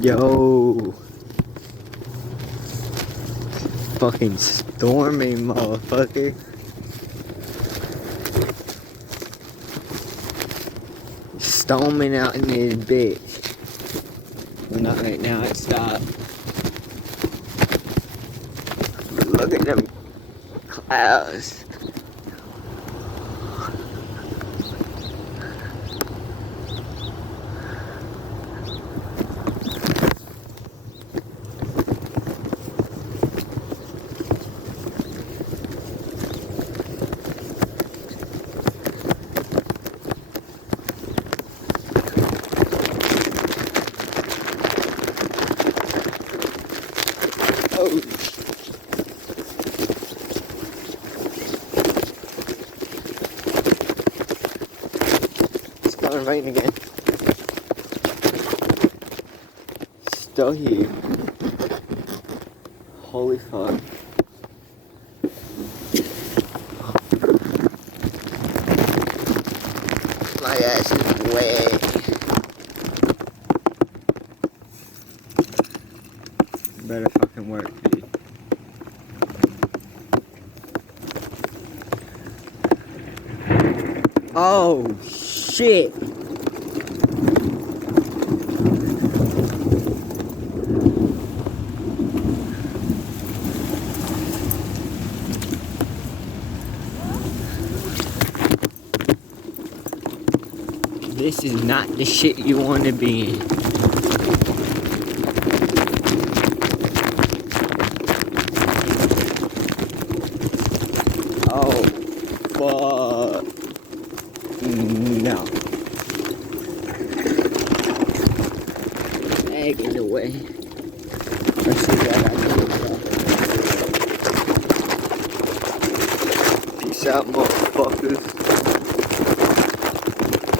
Yo, fucking stormy motherfucker. Storming out in this bitch. Well, not right now, it stopped. Look at them clouds. Oh, it's gonna rain again. Still here. Holy fuck. My ass is wet. Better fucking work, dude. Oh, shit. This is not the shit you want to be in. Oh, fuck. No. Egg in the way. Let's see what I can do. Peace out, motherfuckers.